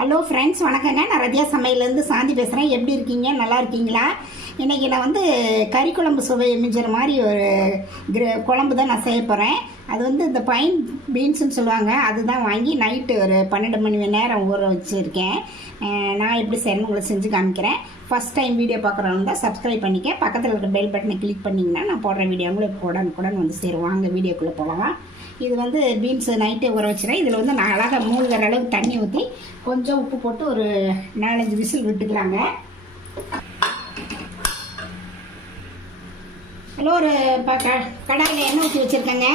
Hello friends, வணக்கங்க. நான் ரதியா சமையலேருந்து சாந்தி பேசுகிறேன். எப்படி இருக்கீங்க? நல்லா இருக்கீங்களா? இன்றைக்கி நான் வந்து கறி குழம்பு சுவை மிஞ்சுற மாதிரி ஒரு குழம்பு தான் நான் செய்ய போகிறேன். அது வந்து இந்த பைன் பீன்ஸுன்னு சொல்லுவாங்க. அதுதான் வாங்கி நைட்டு ஒரு 12 மணி நேரம் ஊற வச்சுருக்கேன். நான் எப்படி செய்யணும் உங்களுக்கு செஞ்சு காமிக்கிறேன். ஃபஸ்ட் டைம் வீடியோ பார்க்குறவங்க தான் சப்ஸ்கிரைப் பண்ணிக்க, பக்கத்தில் இருக்க பெல் பட்டனை கிளிக் பண்ணிங்கன்னா நான் போடுற வீடியோ உங்களுக்கு உடனுக்குடன் வந்து சேருவாங்க. வீடியோக்குள்ளே போகலாம். இது வந்து பீன்ஸு நைட்டே ஊற வச்சுறேன். இதில் வந்து நான் அழகாக மூழ்கிற அளவுக்கு தண்ணி ஊற்றி கொஞ்சம் உப்பு போட்டு ஒரு 4-5 விசில் விட்டுக்கலாங்க. அதில் ஒரு கடாயில் எண்ணெய் ஊற்றி வச்சுருக்கேங்க.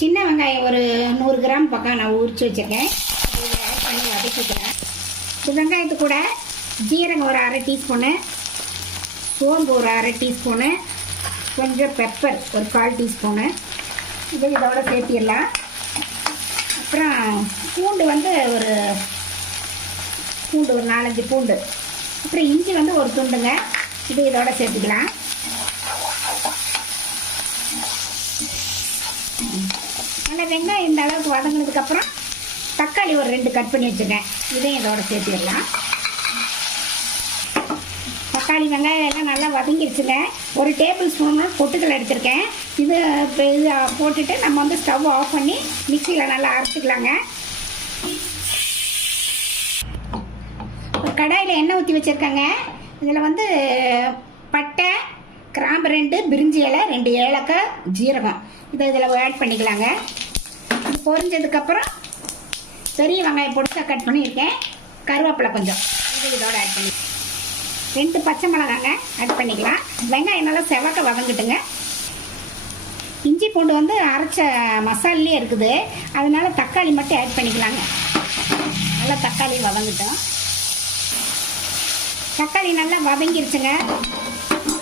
சின்ன வெங்காயம் ஒரு 100 கிராம் பக்கம் நான் உரித்து வச்சுருக்கேன். இதை ஆட் பண்ணி வதக்கிக்கிறேன். இந்த வெங்காயத்து கூட ஜீரகம் ஒரு 1/2 டீஸ்பூனு, சோம்பு ஒரு 1/2 டீஸ்பூனு, கொஞ்சம் பெப்பர் ஒரு 1/4 டீஸ்பூனு இதோட சேர்த்திடலாம். அப்புறம் பூண்டு வந்து ஒரு 4-5 பூண்டு, அப்புறம் இஞ்சி வந்து ஒரு துண்டுங்க. இதோட சேர்த்துக்கலாம். நல்லா வெங்காயம் இந்த அளவுக்கு வதங்கினதுக்கப்புறம் தக்காளி ஒரு 2 கட் பண்ணி வச்சுருக்கேன். இதையும் இதோட சேர்த்திடலாம். தக்காளி வெங்காயம் எல்லாம் நல்லா வதங்கிடுச்சுங்க. ஒரு டேபிள் ஸ்பூன் பொட்டுக்கல் எடுத்திருக்கேன். இது போட்டுட்டு நம்ம வந்து ஸ்டவ் ஆஃப் பண்ணி மிக்சியில் நல்லா அரைச்சிக்கலாங்க. ஒரு கடாயில் எண்ணெய் ஊற்றி வச்சுருக்கேங்க. இதில் வந்து பட்டை, கிராம்பு 2, பிரிஞ்சி இலை 2, ஏலக்காய், ஜீரகம் இதில் ஆட் பண்ணிக்கலாங்க. இது பொரிஞ்சதுக்கப்புறம் பெரிய வெங்காயம் பொடிசாக கட் பண்ணியிருக்கேன். கருவேப்பிலை கொஞ்சம் இதோட ஆட் பண்ணி 2 பச்சை மிளகாங்க ஆட் பண்ணிக்கலாம். வெங்காயம் நல்லா செவக்க வதங்கிட்டுங்க. இஞ்சி பூண்டு வந்து அரைச்ச மசாலே இருக்குது, அதனால தக்காளி மட்டும் ஆட் பண்ணிக்கலாங்க. நல்லா தக்காளி வதங்கிட்டோம். தக்காளி நல்லா வதங்கிருச்சுங்க.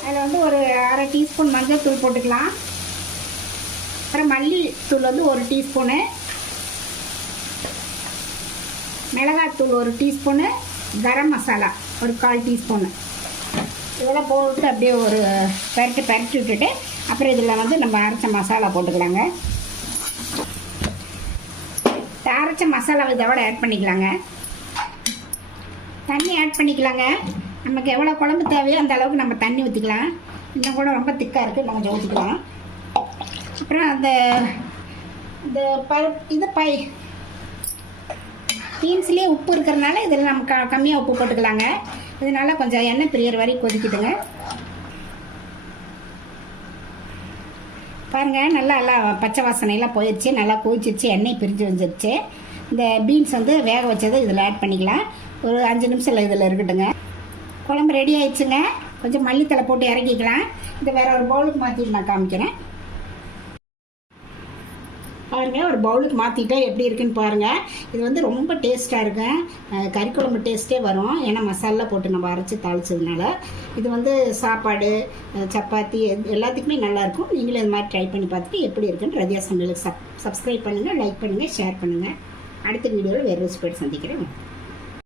அதில் வந்து ஒரு 1/2 டீஸ்பூன் மஞ்சள் தூள் போட்டுக்கலாம். அப்புறம் மல்லித்தூள் வந்து 1 டீஸ்பூனு, மிளகாத்தூள் 1 டீஸ்பூனு, கரம் மசாலா ஒரு 1/4 டீஸ்பூனு இதெல்லாம் போட்டு அப்படியே ஒரு பரட்டி விட்டுட்டு அப்புறம் இதில் வந்து நம்ம அரைச்ச மசாலா போட்டுக்கலாங்க. அரைச்ச மசாலா இதோட ஆட் பண்ணிக்கலாங்க. தண்ணி ஆட் பண்ணிக்கலாங்க. நமக்கு எவ்வளோ குழம்பு தேவையோ அந்த அளவுக்கு நம்ம தண்ணி ஊற்றிக்கலாம். இன்னும் கூட ரொம்ப திக்காக இருக்குது, நம்ம கொஞ்சம் ஊற்றிக்கலாம். அப்புறம் இந்த பீன்ஸ்லேயே உப்பு இருக்கிறதுனால இதில் நம்ம கம்மியாக உப்பு போட்டுக்கலாங்க. இதனால கொஞ்சம் எண்ணெய் பிரியற வரைக்கும் கொதிக்குதுங்க. பாருங்கள், நல்லா பச்சை வாசனையெல்லாம் போயிடுச்சு, நல்லா கொதிச்சிருச்சு, எண்ணெய் பிரிஞ்சு வந்துருச்சு. இந்த பீன்ஸ் வந்து வேக வச்சது இதில் ஆட் பண்ணிக்கலாம். ஒரு 5 நிமிஷம் இதில் இருக்கட்டுங்க. குழம்பு ரெடி ஆயிடுச்சுங்க. கொஞ்சம் மல்லித்தலை போட்டு இறக்கிக்கலாம். இதை வேற ஒரு பவுலுக்கு மாற்றிட்டு நான் காமிக்கிறேன். பாருங்கள், ஒரு பவுலுக்கு மாற்றிட்டா எப்படி இருக்குன்னு பாருங்கள். இது வந்து ரொம்ப டேஸ்ட்டாக இருக்கும். கறி குழம்பு டேஸ்ட்டே வரும், ஏன்னா மசாலா போட்டு நம்ம அரைச்சி தாளிச்சதுனால. இது வந்து சாப்பாடு, சப்பாத்தி எல்லாத்துக்குமே நல்லாயிருக்கும். நீங்களும் இது மாதிரி ட்ரை பண்ணி பார்த்துட்டு எப்படி இருக்குன்னு ரதியா சமையலுக்கு சப்ஸ்கிரைப் பண்ணுங்கள், லைக் பண்ணுங்கள், ஷேர் பண்ணுங்கள். அடுத்த வீடியோவில் வேறு ரெசிபி சந்திக்கிறேன்.